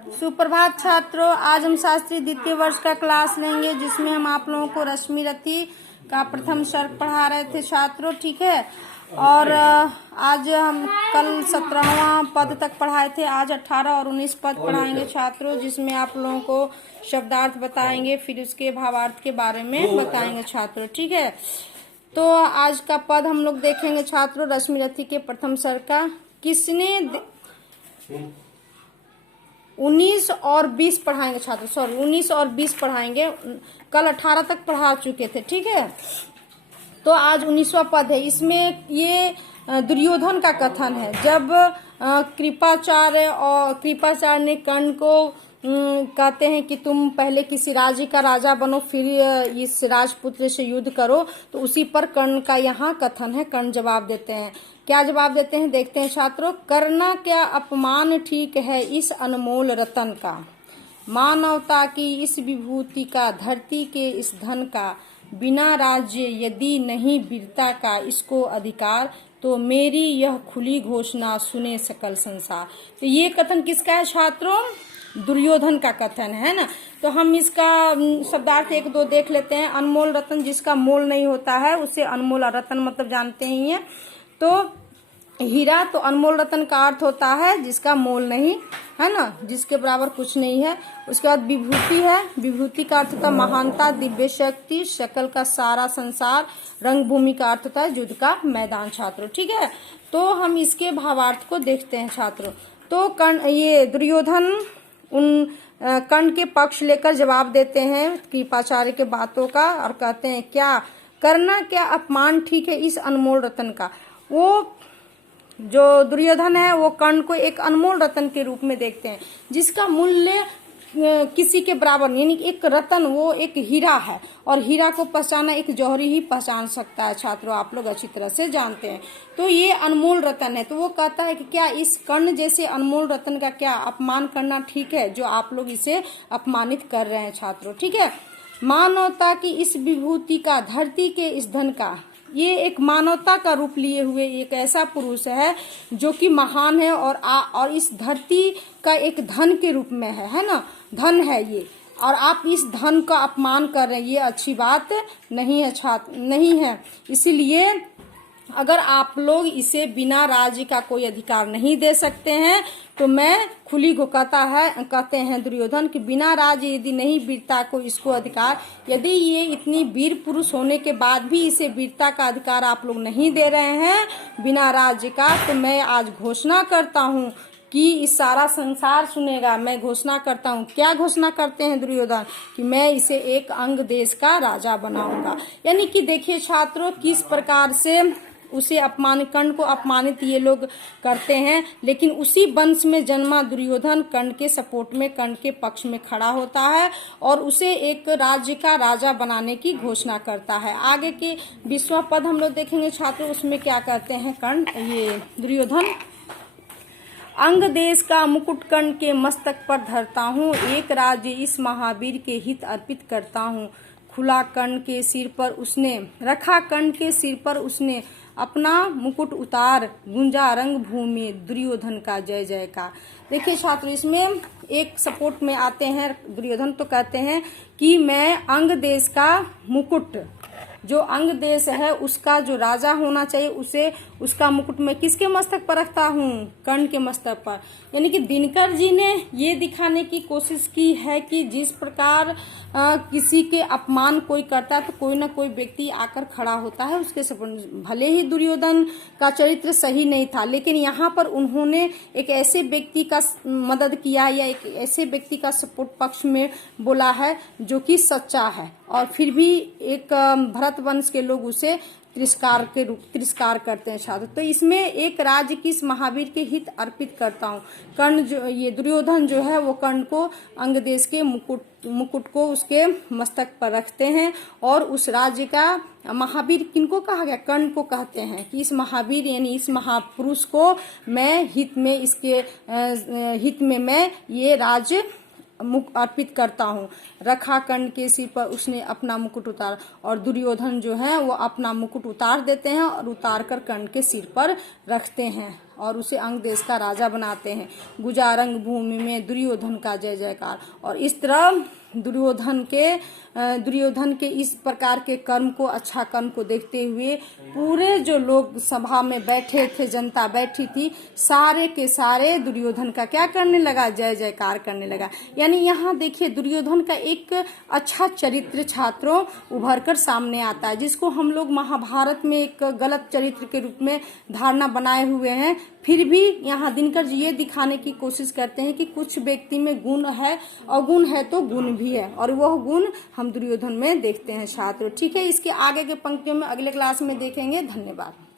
सुप्रभात छात्रों, आज हम शास्त्री द्वितीय वर्ष का क्लास लेंगे जिसमें हम आप लोगों को रश्मि रथी का प्रथम सर्ग पढ़ा रहे थे छात्रों। ठीक है, और आज हम कल 17वां पद तक पढ़ाए थे, आज 18 और 19 पद पढ़ाएंगे छात्रों, जिसमें आप लोगों को शब्दार्थ बताएंगे, फिर उसके भावार्थ के बारे में बताएंगे छात्रों। ठीक है, तो आज का पद हम लोग देखेंगे छात्रों रश्मि रथी के प्रथम सर्ग का। किसने 19 और 20 पढ़ाएंगे छात्र, सॉरी 19 और 20 पढ़ाएंगे, कल 18 तक पढ़ा चुके थे। ठीक है, तो आज 19वां पद है। इसमें ये दुर्योधन का कथन है। जब कृपाचार्य ने कर्ण को कहते हैं कि तुम पहले किसी राज्य का राजा बनो, फिर इस राजपुत्र से युद्ध करो, तो उसी पर कर्ण का यहाँ कथन है। कर्ण जवाब देते हैं। क्या जवाब देते हैं देखते हैं छात्रों। करना क्या अपमान ठीक है इस अनमोल रतन का, मानवता की इस विभूति का, धरती के इस धन का, बिना राज्य यदि नहीं वीरता का इसको अधिकार, तो मेरी यह खुली घोषणा सुने सकल संसार। तो ये कथन किसका है छात्रों? दुर्योधन का कथन है ना। तो हम इसका शब्दार्थ एक दो देख लेते हैं। अनमोल रतन, जिसका मोल नहीं होता है उसे अनमोल रतन मतलब जानते ही हैं। तो हीरा, तो अनमोल रतन का अर्थ होता है जिसका मोल नहीं है ना, जिसके बराबर कुछ नहीं है। उसके बाद विभूति है, विभूति का अर्थ होता है महानता, दिव्य शक्ति, शकल का सारा संसार। रंगभूमि का अर्थ होता है युद्ध का मैदान छात्रों। ठीक है, तो हम इसके भावार्थ को देखते हैं छात्रों। तो कर्ण, ये दुर्योधन उन कर्ण के पक्ष लेकर जवाब देते हैं कृपाचार्य के बातों का, और कहते हैं क्या करना क्या अपमान ठीक है इस अनमोल रतन का। वो जो दुर्योधन है वो कर्ण को एक अनमोल रतन के रूप में देखते हैं, जिसका मूल्य किसी के बराबर नहीं, यानी एक रतन, वो एक हीरा है, और हीरा को पहचाना एक जौहरी ही पहचान सकता है छात्रों, आप लोग अच्छी तरह से जानते हैं। तो ये अनमोल रतन है। तो वो कहता है कि क्या इस कर्ण जैसे अनमोल रतन का क्या अपमान करना ठीक है, जो आप लोग इसे अपमानित कर रहे हैं छात्रों। ठीक है, मानवता की इस विभूति का, धरती के इस धन का, ये एक मानवता का रूप लिए हुए एक ऐसा पुरुष है जो कि महान है, और इस धरती का एक धन के रूप में है ना, धन है ये, और आप इस धन का अपमान कर रहे हैं, ये अच्छी बात नहीं है छात्र, नहीं है। इसीलिए अगर आप लोग इसे बिना राज्य का कोई अधिकार नहीं दे सकते हैं, तो मैं खुली को कहते हैं दुर्योधन कि बिना राज्य यदि नहीं वीरता को इसको अधिकार, यदि ये इतनी वीर पुरुष होने के बाद भी इसे वीरता का अधिकार आप लोग नहीं दे रहे हैं बिना राज्य का, तो मैं आज घोषणा करता हूँ कि इस सारा संसार सुनेगा। मैं घोषणा करता हूँ, क्या घोषणा करते हैं दुर्योधन, कि मैं इसे एक अंग देश का राजा बनाऊंगा। यानी कि देखिए छात्रों किस प्रकार से उसे कर्ण को अपमानित ये लोग करते हैं, लेकिन उसी वंश में जन्मा दुर्योधन कर्ण के सपोर्ट में, कर्ण के पक्ष में खड़ा होता है और उसे एक राज्य का राजा बनाने की घोषणा करता है। आगे के 20वां पद हम लोग देखेंगे छात्रों, उसमें क्या कहते हैं कर्ण, ये दुर्योधन। अंग देश का मुकुट कर्ण के मस्तक पर धरता हूँ, एक राज्य इस महावीर के हित अर्पित करता हूँ। खुला कर्ण के सिर पर उसने रखा, कर्ण के सिर पर उसने अपना मुकुट उतार, गुंजा रंग भूमि दुर्योधन का जय जयकार। देखिए छात्र, इसमें एक सपोर्ट में आते हैं दुर्योधन, तो कहते हैं कि मैं अंग देश का मुकुट, जो अंग देश है उसका जो राजा होना चाहिए, उसे उसका मुकुट मैं किसके मस्तक पर रखता हूँ? कर्ण के मस्तक पर। यानी कि दिनकर जी ने ये दिखाने की कोशिश की है कि जिस प्रकार किसी के अपमान कोई करता है तो कोई ना कोई व्यक्ति आकर खड़ा होता है उसके सपोर्ट। भले ही दुर्योधन का चरित्र सही नहीं था, लेकिन यहाँ पर उन्होंने एक ऐसे व्यक्ति का मदद किया या एक ऐसे व्यक्ति का सपोर्ट पक्ष में बोला है जो कि सच्चा है, और फिर भी एक भरत वंश के लोग उसे तिरस्कार करते हैं छात्र। तो इसमें एक राज्य किस महावीर के हित अर्पित करता हूँ। कर्ण जो, ये दुर्योधन जो है वो कर्ण को अंग देश के मुकुट को उसके मस्तक पर रखते हैं, और उस राज्य का महावीर किनको कहा गया? कर्ण को कहते हैं कि इस महावीर यानी इस महापुरुष को मैं हित में मैं ये राज्य अर्पित करता हूँ। रखा कर्ण के सिर पर उसने अपना मुकुट उतारा, और दुर्योधन जो है वो अपना मुकुट उतार देते हैं और उतार कर कर्ण के सिर पर रखते हैं, और उसे अंग देश का राजा बनाते हैं। गुजा रंग भूमि में दुर्योधन का जय जयकार। और इस तरह दुर्योधन के इस प्रकार के कर्म को, अच्छा कर्म को देखते हुए पूरे जो लोग सभा में बैठे थे, जनता बैठी थी, सारे के सारे दुर्योधन का क्या करने लगा, जय जयकार करने लगा। यानी यहाँ देखिए दुर्योधन का एक अच्छा चरित्र छात्रों उभर कर सामने आता है, जिसको हम लोग महाभारत में एक गलत चरित्र के रूप में धारणा बनाए हुए हैं। फिर भी यहाँ दिनकर जी ये दिखाने की कोशिश करते हैं कि कुछ व्यक्ति में गुण है, अवगुण है तो गुण भी है, और वह गुण हम दुर्योधन में देखते हैं छात्र। ठीक है, इसके आगे के पंक्तियों में अगले क्लास में देखेंगे। धन्यवाद।